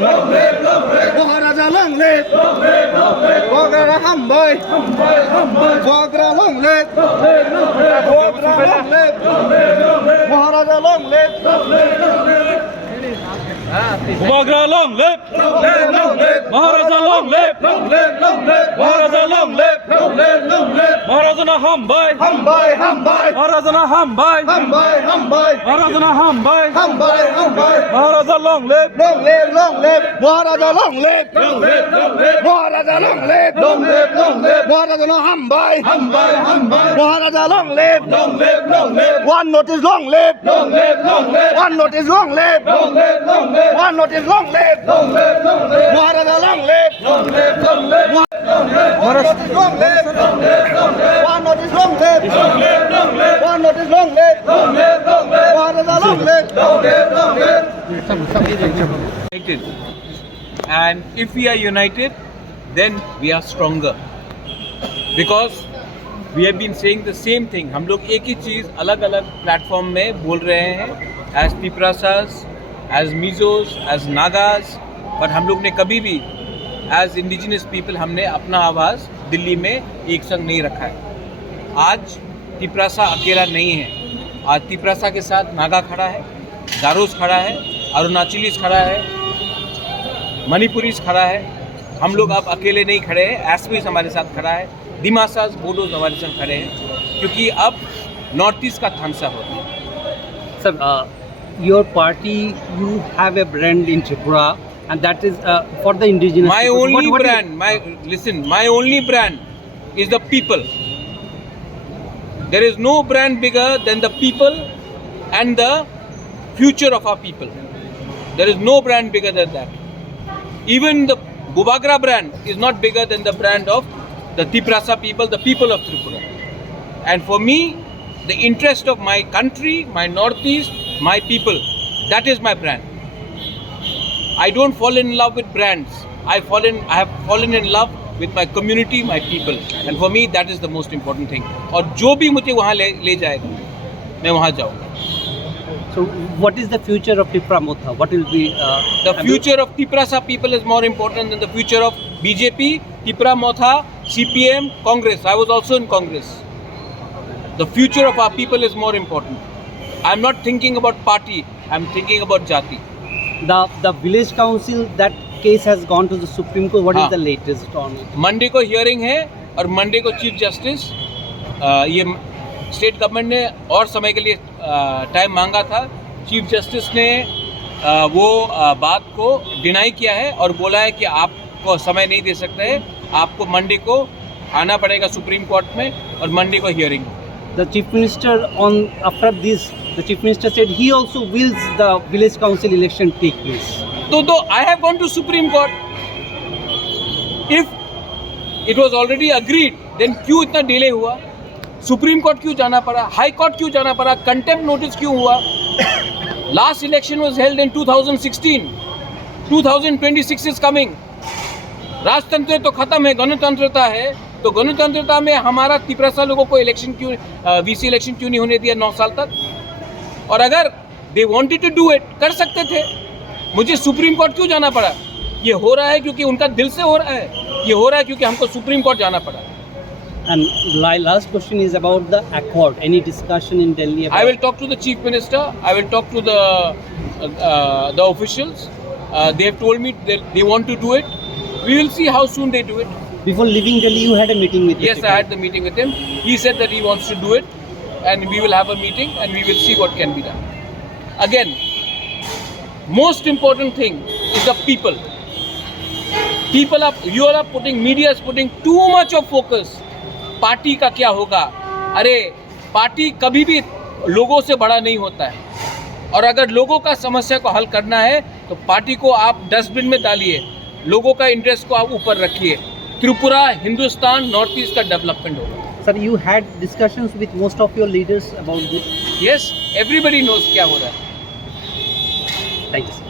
Maharaja long live! Bogra Hambai! Bogra long live! Bogra long live! Maharaja long live! Bogra long live! Maharaja long live! Maharaja long live! Maharaja Hambai! Hambai! Hambai! Maharaja Hambai! Hambai! Hambai! Maharaja Hambai! Hambai! Hambai! Maharaja long live! Long live! Long live! Maharaja long live! Maharaja long live! Long live! Long live! Maharaja Hambai! Hambai! Hambai! Maharaja long live! Long live! Long live! One notice long live! Long live! Long live! One notice long live! Long live! Long live! One notice long live! Long live! Long live! Maharaja long live! Long live! Long live! Maharaja long live! Long live! Long live! One notice long live! Long live! Long live! One notice long live! Long live! Long live! Maharaja long live! Long live! Long live! United. And if we are united, then we are stronger. Because we have been saying the same thing. हम लोग एक ही चीज़ अलग अलग platform में बोल रहे हैं as Tiprasas, as Mizos, as Nagas, पर हम लोग ने कभी भी as indigenous people हमने अपना आवाज़ दिल्ली में एक संग नहीं रखा है। आज तिपरासा अकेला नहीं है। आज तिपरासा के साथ नागा खड़ा है, गारोस खड़ा है, अरुणाचलीस खड़ा है, मणिपुरीस खड़ा है। हम लोग अब अकेले नहीं खड़े हैं। एसपीस हमारे साथ खड़ा है, दिमासास बोडोज हमारे साथ खड़े हैं, क्योंकि अब नॉर्थ ईस्ट का थानसा हो रहा है। Sir, your party, you have a brand in Tripura, and that is for the indigenous My people. only What brand, my only brand is the people. There is no brand bigger than the people and the future of our people. There is no brand bigger than that. Even the Bubagra brand is not bigger than the brand of the Tiprasa people, the people of Tripura. And for me, the interest of my country, my northeast, my people, that is my brand. I don't fall in love with brands. I have fallen in love with my community, my people. And for me, that is the most important thing. और जो भी मुझे वहाँ ले जाएगा, मैं वहाँ जाऊँगा. So, what is the future of Tripura Motha? What will be The future of Tiprasa people is more important than the future of BJP, Tripura Motha, CPM, Congress. I was also in Congress. The future of our people is more important. I'm not thinking about party. I'm thinking about Jati. the village council, that case has gone to the Supreme Court. What is the latest on it? Monday को hearing है और Monday को chief justice ये state government ने और समय के लिए टाइम मांगा था। चीफ जस्टिस ने वो बात को डिनाई किया है और बोला है कि आपको समय नहीं दे सकते हैं, आपको मंडे को आना पड़ेगा सुप्रीम कोर्ट में और मंडे को hearing. The chief minister after this, the chief minister said he also wills the village council election take place. तो I have gone to Supreme Court. If it was already agreed, then क्यों इतना delay हुआ? Supreme court क्यों जाना पड़ा? High court क्यों जाना पड़ा? कंटेम्प्ट नोटिस क्यों हुआ? Last election was held in 2016. 2026 is coming. राजतंत्र तो खत्म है, गणतंत्रता है. तो गणतंत्रता में हमारा तिपरासा लोगों को इलेक्शन क्यों, वीसी इलेक्शन क्यों नहीं होने दिया 9 साल तक? और अगर they wanted to do it, कर सकते थे. मुझे सुप्रीम कोर्ट क्यों जाना पड़ा? ये हो रहा है क्योंकि उनका दिल से हो रहा है. ये हो रहा है क्योंकि हमको सुप्रीम कोर्ट जाना पड़ा. And my last question is about the accord. Any discussion in Delhi about? I will talk to the chief minister. I will talk to the officials. They have told me they want to do it. We will see how soon they do it. Before leaving Delhi, you had a meeting with. Yes, I had the meeting with him. He said that he wants to do it, and we will have a meeting and we will see what can be done. Again, most important thing is the people. You all are putting, media is putting too much of focus. Party का क्या होगा? अरे party कभी भी लोगों से बड़ा नहीं होता है. और अगर लोगों का समस्या को हल करना है तो पार्टी को आप डस्टबिन में डालिए, लोगों का इंटरेस्ट को आप ऊपर रखिए. त्रिपुरा, हिंदुस्तान, नॉर्थ ईस्ट का डेवलपमेंट होगा. Sir, you had discussions with most of your leaders about this. Yes, everybody knows क्या हो रहा है. Thank you, sir.